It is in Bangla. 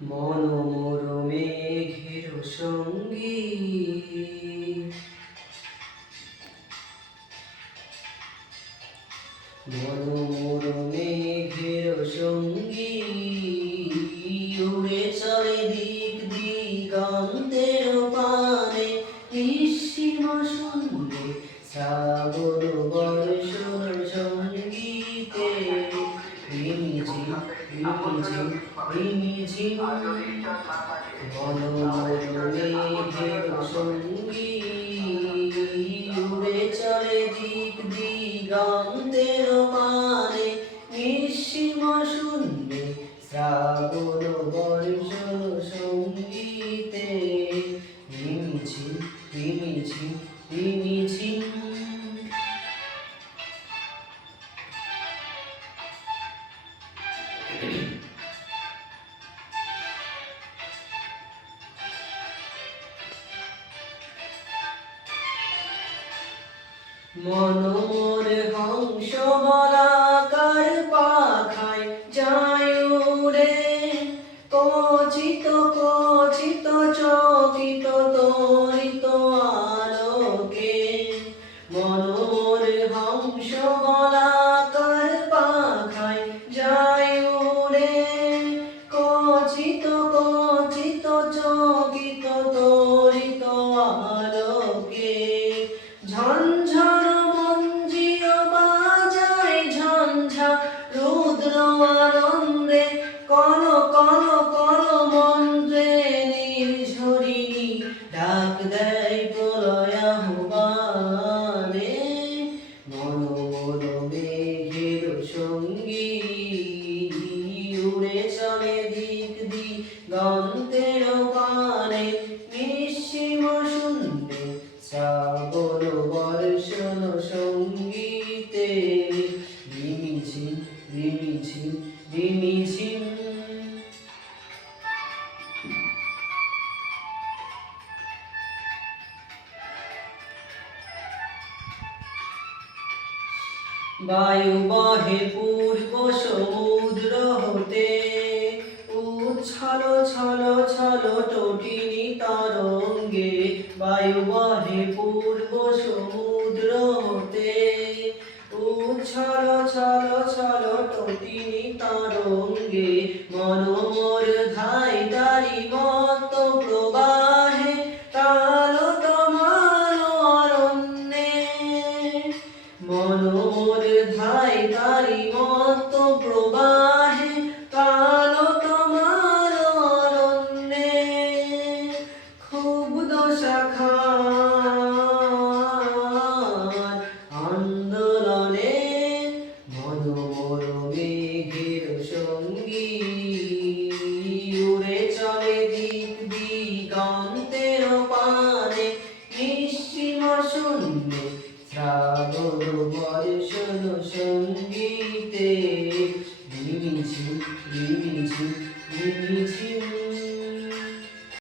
মনোমর মেঘের সঙ্গী মনোমর মেঘের সঙ্গী উড়ে চলে দিক দিগন্তের পানে নিঃসীম শূন্যে শ্রাবণ বর্ষণ সঙ্গীতে রিমিঝিম রিমিঝিম রিমিঝিম মনোমর মেঘের সঙ্গী উড়ে চলে দিক দিগন্তের পানে নিঃসীম শূন্যে শ্রাবণ বর্ষণ সঙ্গীতে রিমিঝিম রিমিঝিম রিমিঝিম মনোমর হংস বলাকার পাখায় যায় উড়ে কচিত কচিত চকিত তরিত আলোকে মনোমর হংস বলাকার পাখায় যায় উড়ে কচিত কচিত চকিত তরিত আলোকে ঝঞ্ঝা রুদ্র আনন্দে কল কল কল মন্ত্রে নির্ঝরিণী ডাক দেয় প্রলয় আহ্বানে মনোমর মেঘের সঙ্গী উড়ে চলে দিক দিগন্তের পানে নিঃসীম শূন্যে শ্রাবণ বর্ষণ সঙ্গীতে রিমিঝিম রিমিঝিম রিমিঝিম বায়ু বহে পূর্ব সমুদ্র হতে উচ্ছল ছল ছল তটিনী তরঙ্গে বায়ু বহে পূর্ব সমুদ্র হতে উচ্ছল ছল ছল তটিনী তরঙ্গে মনোমর ধাই তারি মত প্রবাহে তাল তোমার অরণ্যে মনোমর ধাই তারি মত প্রবাহে তাল তোমার অরণ্যে ক্ষুব্ধ শাখা আন্দোলনে মনোমর মেঘের সঙ্গী উড়ে চলে দিক দিগন্তের পানে নিঃসীম শূন্যে শ্রাবণ বর্ষণ সঙ্গীতে রিমিঝিম রিমিঝিম রিমিঝিম